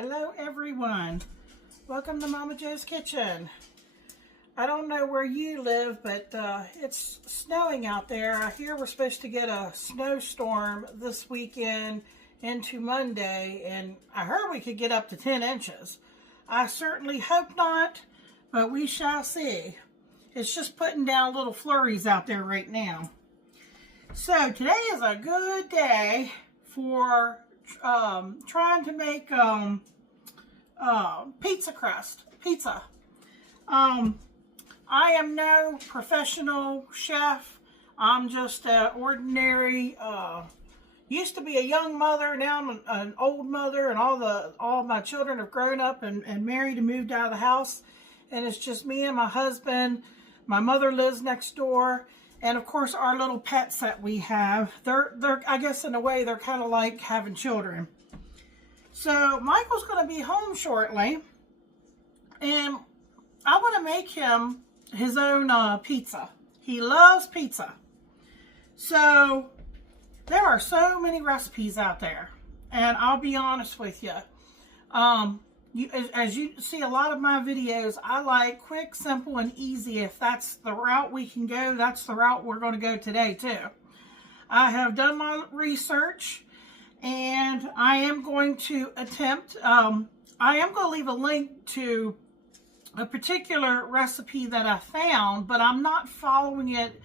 Hello everyone, welcome to Momma Jo's Kitchen. I don't know where you live, but it's snowing out there. I hear we're supposed to get a snowstorm this weekend into Monday, and I heard we could get up to 10 inches. I certainly hope not, but we shall see. It's just putting down little flurries out there right now. So today is a good day for trying to make pizza crust. Pizza. I am no professional chef. I'm just an ordinary, used to be a young mother, now I'm an old mother, and all my children have grown up and married and moved out of the house. And it's just me and my husband. My mother lives next door. And of course our little pets that we have, they're I guess in a way they're kind of like having children. So Michael's going to be home shortly, and I want to make him his own pizza. He loves pizza. So there are so many recipes out there, and I'll be honest with you. As you see a lot of my videos, I like quick, simple, and easy. If that's the route we can go, that's the route we're going to go today too. I have done my research, and I am going to attempt, I am going to leave a link to a particular recipe that I found, but I'm not following it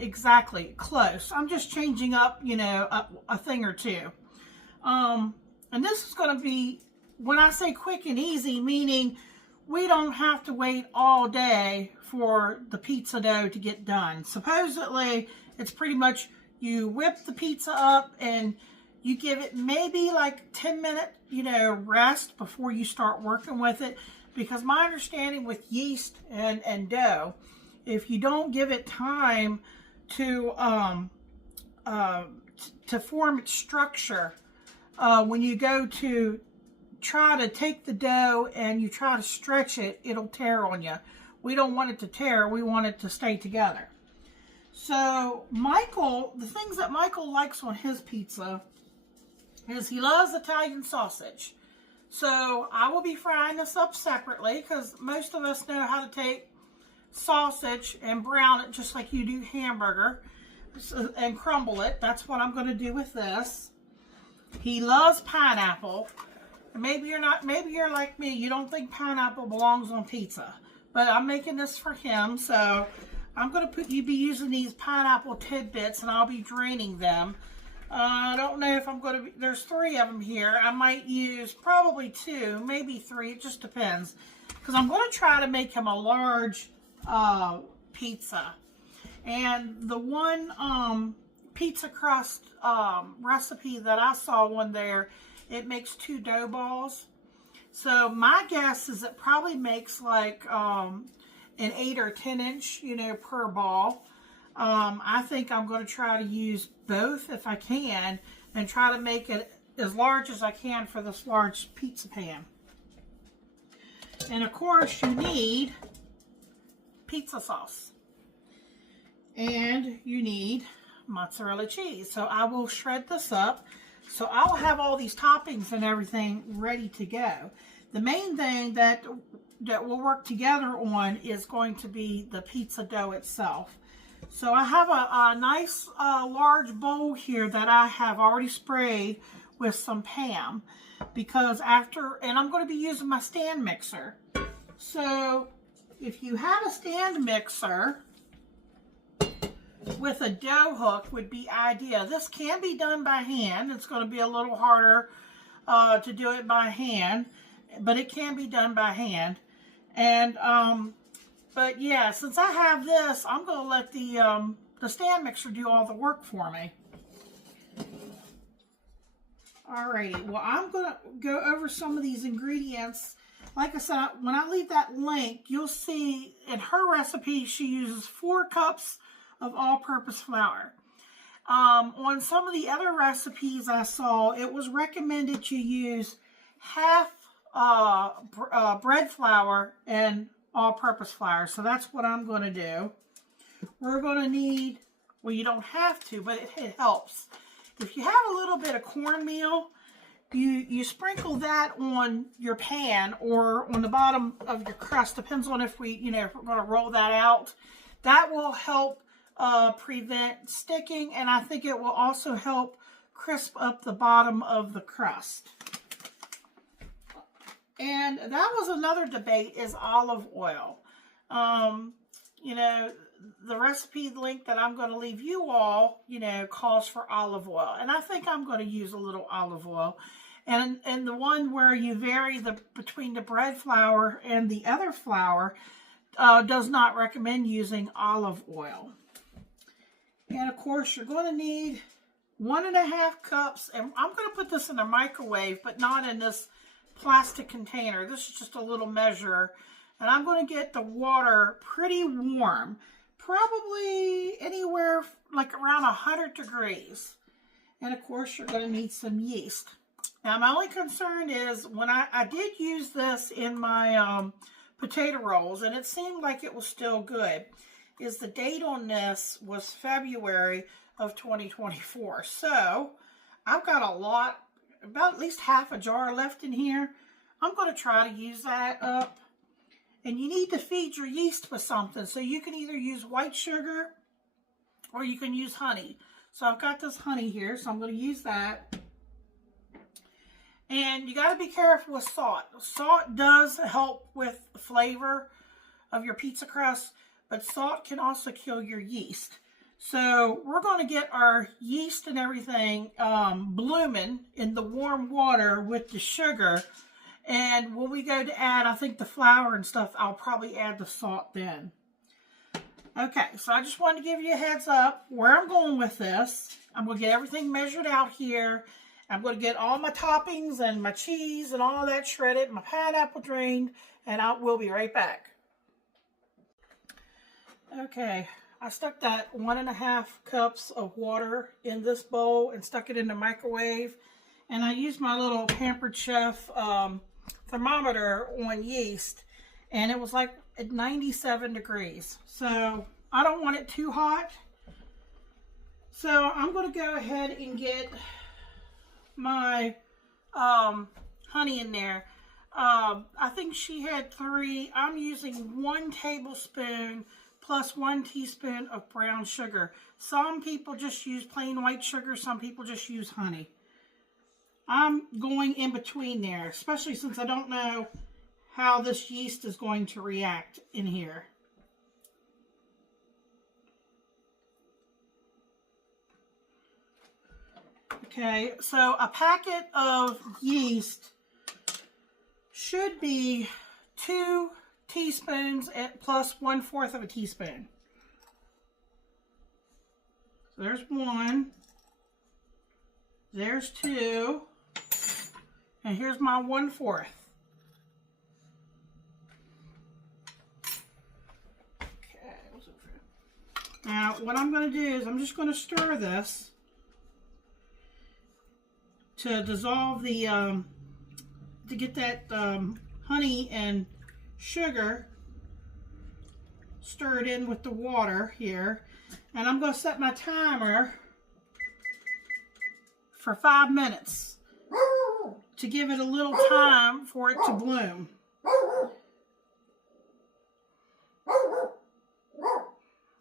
exactly close. I'm just changing up, you know, a thing or two. And this is going to be, when I say quick and easy, meaning we don't have to wait all day for the pizza dough to get done. Supposedly, it's pretty much you whip the pizza up and you give it maybe like 10-minute, you know, rest before you start working with it. Because my understanding with yeast and dough, if you don't give it time to form its structure, when you go to try to take the dough and you try to stretch it, it'll tear on you. We don't want it to tear, we want it to stay together. So Michael, the things that Michael likes on his pizza is he loves Italian sausage. So I will be frying this up separately because most of us know how to take sausage and brown it just like you do hamburger and crumble it. That's what I'm going to do with this. He loves pineapple. Maybe you're not, maybe you're like me, you don't think pineapple belongs on pizza, but I'm making this for him, so I'm going to be using these pineapple tidbits, and I'll be draining them. I don't know if I'm going to, there's 3 of them here. I might use probably 2, maybe 3, it just depends, because I'm going to try to make him a large pizza. And the one pizza crust recipe that I saw one there, it makes 2 dough balls. So my guess is it probably makes like an 8 or 10 inch, you know, per ball. I think I'm going to try to use both if I can and try to make it as large as I can for this large pizza pan. And of course you need pizza sauce. And you need mozzarella cheese. So I will shred this up. So I'll have all these toppings and everything ready to go. The main thing that we'll work together on is going to be the pizza dough itself. So I have a nice large bowl here that I have already sprayed with some Pam, because and I'm going to be using my stand mixer. So if you have a stand mixer with a dough hook would be ideal. This can be done by hand. It's going to be a little harder to do it by hand, but it can be done by hand. And but yeah, since I have this, I'm going to let the stand mixer do all the work for me. Alrighty, well, I'm going to go over some of these ingredients. Like I said, when I leave that link, you'll see in her recipe she uses 4 cups of all-purpose flour. On some of the other recipes I saw, it was recommended you use half bread flour and all-purpose flour. So that's what I'm going to do. We're going to need, well, you don't have to, but it helps. If you have a little bit of cornmeal, you sprinkle that on your pan or on the bottom of your crust. Depends on if if we're going to roll that out. That will help prevent sticking, and I think it will also help crisp up the bottom of the crust. And that was another debate, is olive oil. The recipe link that I'm going to leave you all, calls for olive oil. And I think I'm going to use a little olive oil. And the one where you vary between the bread flour and the other flour does not recommend using olive oil. And of course, you're going to need 1.5 cups. And I'm going to put this in a microwave, but not in this plastic container. This is just a little measure. And I'm going to get the water pretty warm. Probably anywhere like around 100 degrees. And of course, you're going to need some yeast. Now, my only concern is when I did use this in my potato rolls, and it seemed like it was still good, is the date on this was February of 2024. So, I've got a lot, about at least half a jar left in here. I'm going to try to use that up. And you need to feed your yeast with something. So you can either use white sugar or you can use honey. So I've got this honey here, so I'm going to use that. And you got to be careful with salt. Salt does help with the flavor of your pizza crust, but salt can also kill your yeast. So we're going to get our yeast and everything blooming in the warm water with the sugar. And when we go to add, I think, the flour and stuff, I'll probably add the salt then. Okay, so I just wanted to give you a heads up where I'm going with this. I'm going to get everything measured out here. I'm going to get all my toppings and my cheese and all that shredded, my pineapple drained, and we'll be right back. Okay, I stuck that 1.5 cups of water in this bowl and stuck it in the microwave. And I used my little Pampered Chef thermometer on yeast, and it was like at 97 degrees. So I don't want it too hot. So I'm going to go ahead and get my honey in there. I think she had 3. I'm using 1 tablespoon plus 1 teaspoon of brown sugar. Some people just use plain white sugar. Some people just use honey. I'm going in between there, especially since I don't know how this yeast is going to react in here. Okay, so a packet of yeast should be 2 teaspoons plus 1/4 of a teaspoon. So there's 1. There's 2. And here's my 1/4. Okay. Now, what I'm going to do is I'm just going to stir this to dissolve the, to get that honey and sugar stirred in with the water here. And I'm going to set my timer for 5 minutes. To give it a little time for it to bloom.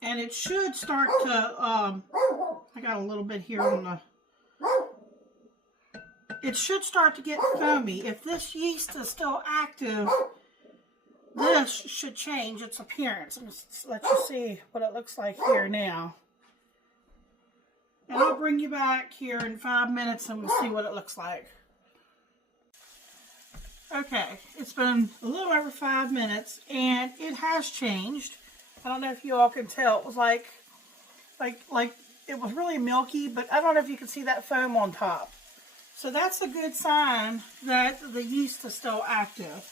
And it should start to, I got a little bit here on the, it should start to get foamy. If this yeast is still active, this should change its appearance. I'm just let you see what it looks like here now. And I'll bring you back here in 5 minutes and we'll see what it looks like. Okay, it's been a little over 5 minutes and it has changed. I don't know if you all can tell. It was like it was really milky, but I don't know if you can see that foam on top. So that's a good sign that the yeast is still active.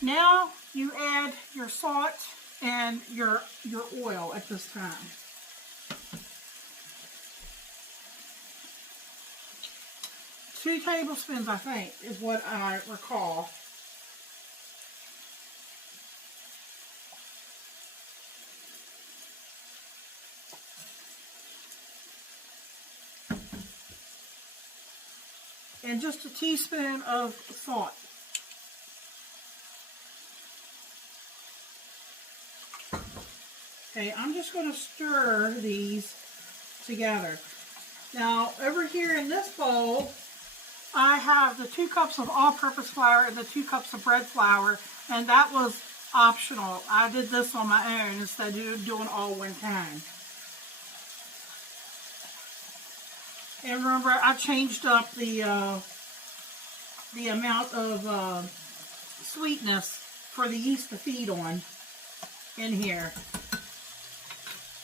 Now you add your salt and your oil at this time. Two tablespoons, I think, is what I recall. and just a teaspoon of salt. Okay, I'm just going to stir these together. Now, over here in this bowl, I have the 2 cups of all-purpose flour and the 2 cups of bread flour, and that was optional. I did this on my own instead of doing all one time. And remember, I changed up the amount of sweetness for the yeast to feed on in here.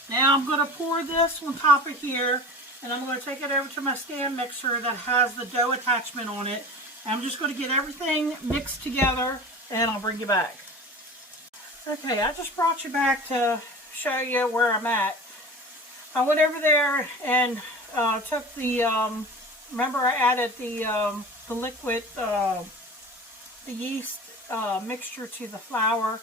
Now I'm going to pour this on top of here, and I'm going to take it over to my stand mixer that has the dough attachment on it. And I'm just going to get everything mixed together, and I'll bring you back. Okay, I just brought you back to show you where I'm at. I went over there and took the, remember I added the liquid, the yeast mixture to the flour.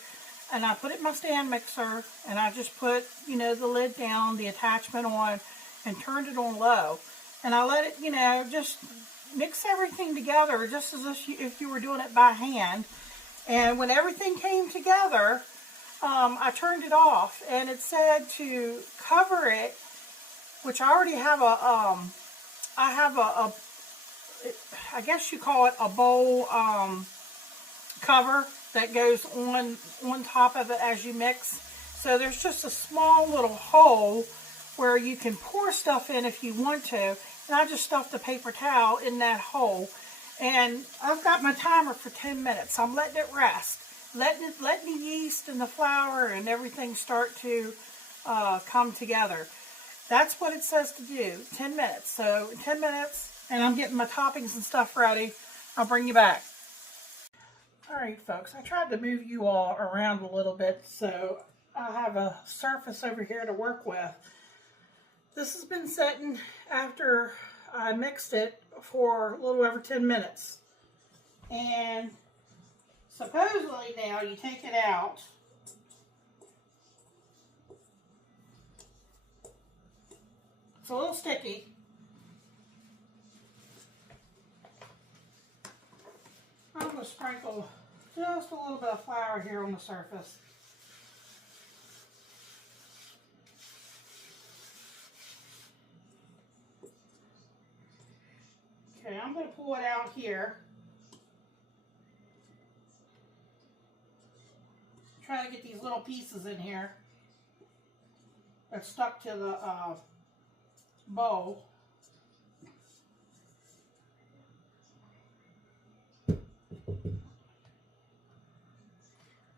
And I put it in my stand mixer, and I just put, you know, the lid down, the attachment on, and turned it on low. And I let it, you know, just mix everything together, just as if you were doing it by hand. And when everything came together, I turned it off, and it said to cover it, which I already have I guess you call it a bowl cover that goes on top of it as you mix. So there's just a small little hole where you can pour stuff in if you want to. And I just stuffed a paper towel in that hole. And I've got my timer for 10 minutes. I'm letting it rest. Letting the yeast and the flour and everything start to come together. That's what it says to do, 10 minutes. So 10 minutes, and I'm getting my toppings and stuff ready. I'll bring you back. Alright folks, I tried to move you all around a little bit so I have a surface over here to work with. This has been setting after I mixed it for a little over 10 minutes. And supposedly now you take it out. It's a little sticky. I'm going to sprinkle just a little bit of flour here on the surface. Okay, I'm going to pull it out here. Try to get these little pieces in here that stuck to the bowl.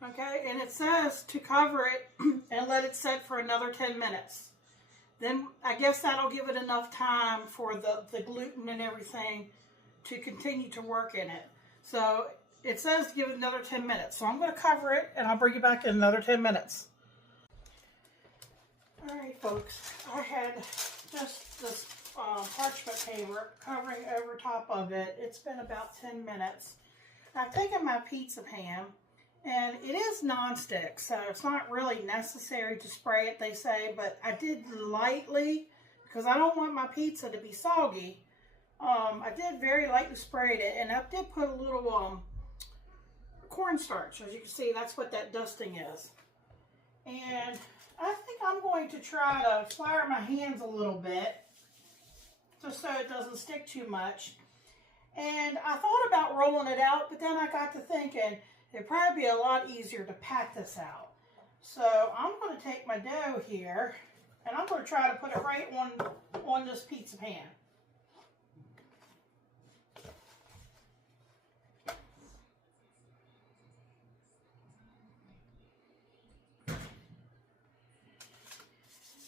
Okay, and it says to cover it and let it set for another 10 minutes. Then I guess that'll give it enough time for the gluten and everything to continue to work in it. So it says to give it another 10 minutes. So I'm going to cover it and I'll bring you back in another 10 minutes. Alright folks, I had just this parchment paper covering over top of it. It's been about 10 minutes. I've taken my pizza pan, and it is non-stick, so it's not really necessary to spray it, they say, but I did lightly, because I don't want my pizza to be soggy. I did very lightly sprayed it, and I did put a little cornstarch. As you can see, that's what that dusting is. And I think I'm going to try to flour my hands a little bit, just so it doesn't stick too much. And I thought about rolling it out, but then I got to thinking, it'd probably be a lot easier to pat this out. So I'm going to take my dough here, and I'm going to try to put it right on this pizza pan.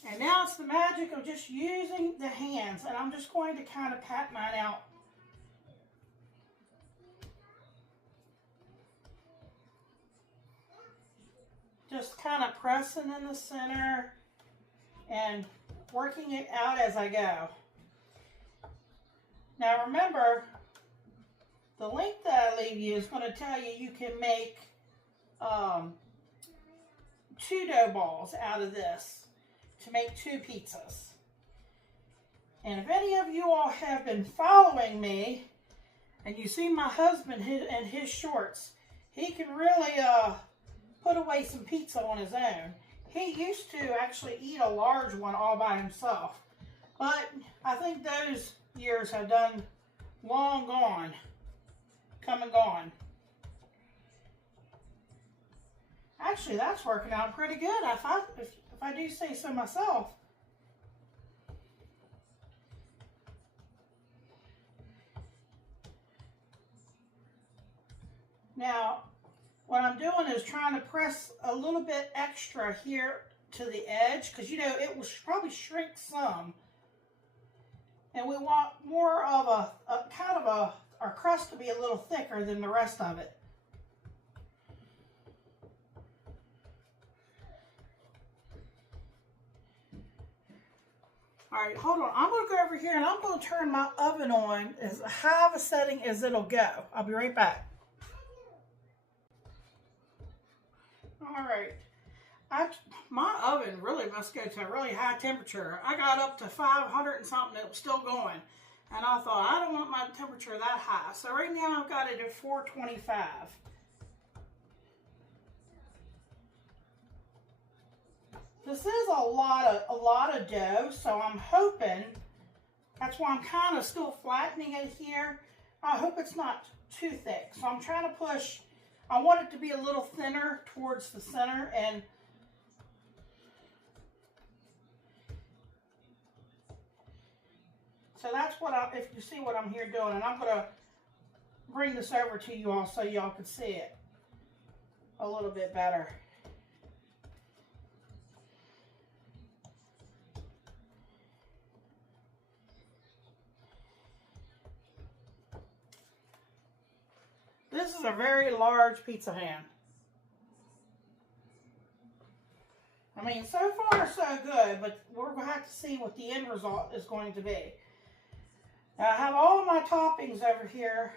And now it's the magic of just using the hands, and I'm just going to kind of pat mine out. Just kind of pressing in the center and working it out as I go. Now remember, the link that I leave you is going to tell you you can make 2 dough balls out of this to make 2 pizzas. And if any of you all have been following me, And you see my husband and his shorts. He can really put away some pizza on his own. He used to actually eat a large one all by himself. But I think those years have done long gone. Come and gone. Actually, that's working out pretty good if I do say so myself. Now, what I'm doing is trying to press a little bit extra here to the edge, because you know it will probably shrink some. And we want more of our crust to be a little thicker than the rest of it. All right, hold on. I'm going to go over here and I'm going to turn my oven on as high of a setting as it'll go. I'll be right back. All right. My oven really must go to a really high temperature. I got up to 500 and something. It was still going. And I thought, I don't want my temperature that high. So right now I've got it at 425. This is a lot of dough, so I'm hoping, that's why I'm kind of still flattening it here. I hope it's not too thick. So I'm trying to push, I want it to be a little thinner towards the center, and so that's what if you see what I'm here doing, and I'm going to bring this over to you all so y'all can see it a little bit better. This is a very large pizza pan. I mean, so far so good, but we're going to have to see what the end result is going to be. Now, I have all of my toppings over here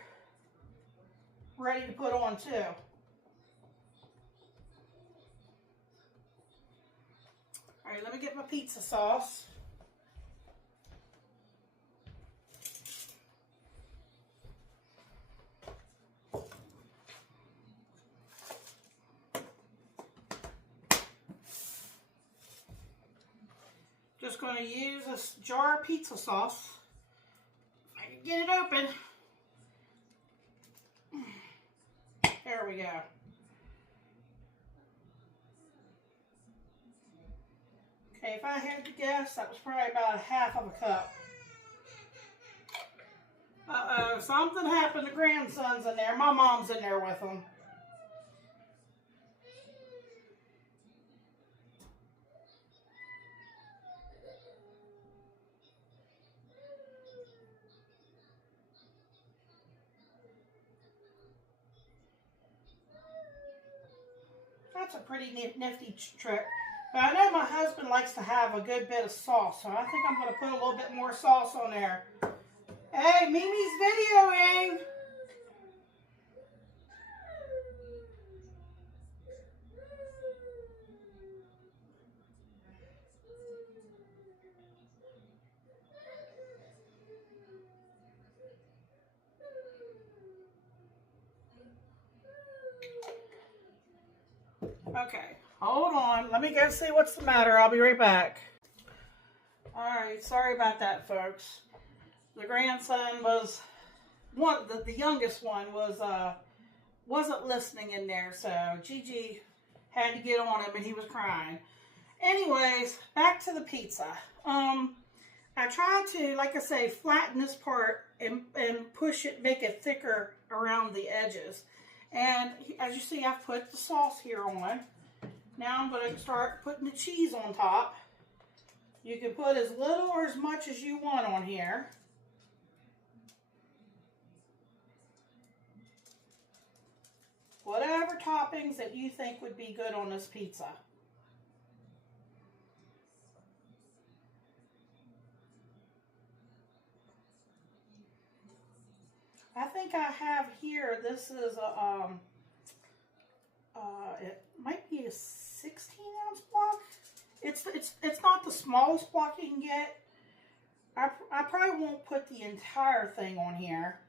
ready to put on too. All right, let me get my pizza sauce. Just going to use this jar of pizza sauce. If I can get it open. There we go. Okay, if I had to guess, that was probably about half of a cup. Uh-oh, something happened. The grandson's in there. My mom's in there with them. That's a pretty nifty trick. But I know my husband likes to have a good bit of sauce, so I think I'm going to put a little bit more sauce on there. Hey, Mimi's videoing! Okay, hold on. Let me go see what's the matter. I'll be right back. All right, sorry about that, folks. The grandson was the youngest one wasn't listening in there, so Gigi had to get on him, and he was crying. Anyways, back to the pizza. I tried to, like I say, flatten this part and push it, make it thicker around the edges. And as you see, I've put the sauce here on. Now I'm going to start putting the cheese on top. You can put as little or as much as you want on here. Whatever toppings that you think would be good on this pizza. I think I have here, this is a, it might be a 16-ounce block. It's not the smallest block you can get. I probably won't put the entire thing on here.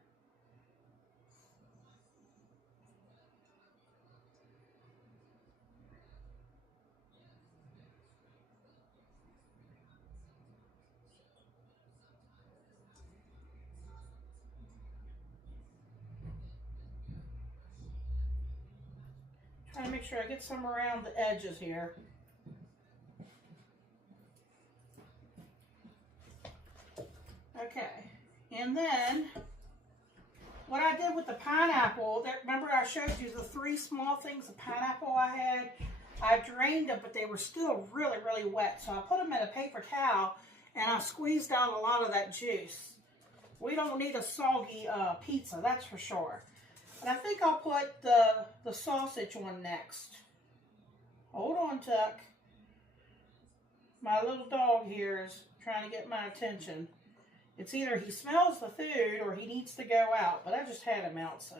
make sure I get some around the edges here. Okay, and then what I did with the pineapple, remember I showed you the 3 small things of pineapple I had? I drained them, but they were still really, really wet. So I put them in a paper towel and I squeezed out a lot of that juice. We don't need a soggy pizza, that's for sure. And I think I'll put the sausage one next. Hold on, Tuck. My little dog here is trying to get my attention. It's either he smells the food or he needs to go out, but I just had him out, so.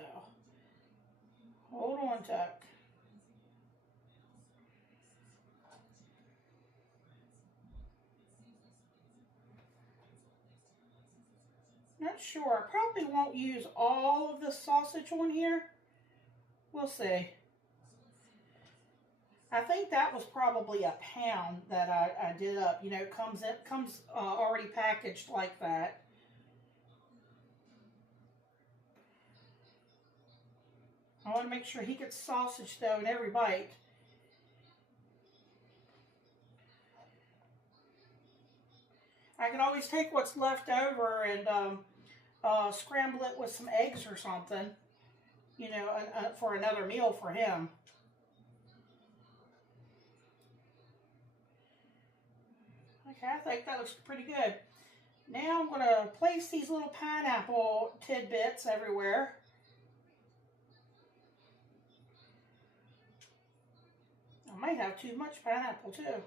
Hold on, Tuck. Not sure. I probably won't use all of the sausage on here. We'll see. I think that was probably a pound that I did up. You know, it comes already packaged like that. I want to make sure he gets sausage though in every bite. I can always take what's left over and scramble it with some eggs or something, you know, for another meal for him. Okay, I think that looks pretty good. Now I'm going to place these little pineapple tidbits everywhere. I might have too much pineapple too.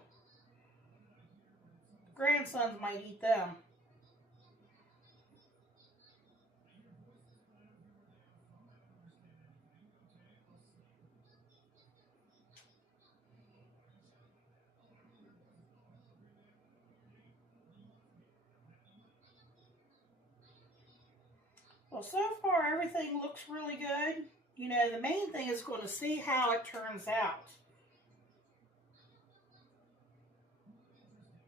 Grandsons might eat them. Well, so far everything looks really good. You know, the main thing is going to see how it turns out.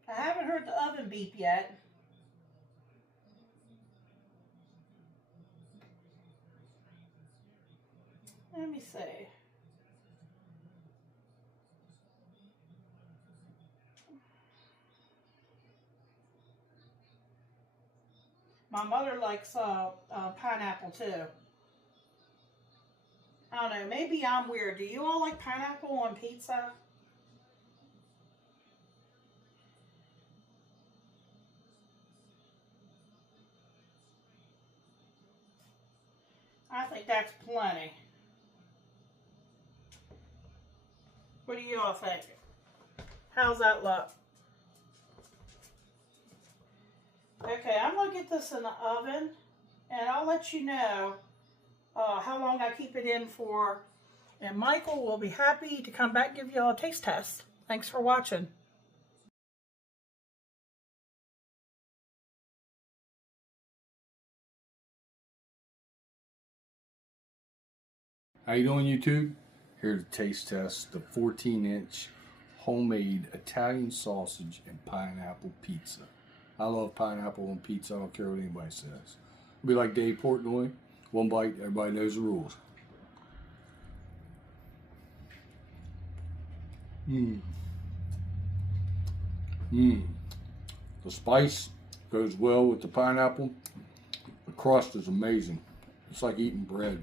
I haven't heard the oven beep yet. Let me see. My mother likes pineapple too. I don't know, maybe I'm weird. Do you all like pineapple on pizza? I think that's plenty. What do you all think? How's that look? Okay, I'm going to get this in the oven, and I'll let you know how long I keep it in for. And Michael will be happy to come back and give you all a taste test. Thanks for watching. How you doing, YouTube? Here to taste test the 14-inch homemade Italian sausage and pineapple pizza. I love pineapple on pizza. I don't care what anybody says. It'll be like Dave Portnoy. One bite, everybody knows the rules. The spice goes well with the pineapple. The crust is amazing. It's like eating bread.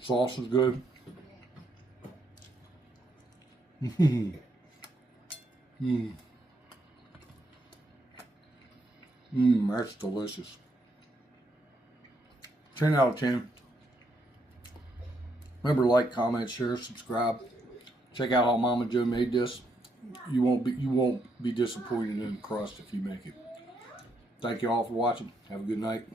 Sauce is good. That's delicious. 10 out of 10. Remember to like, comment, share, subscribe. Check out how Momma Jo made this. You won't be disappointed in the crust if you make it. Thank you all for watching. Have a good night.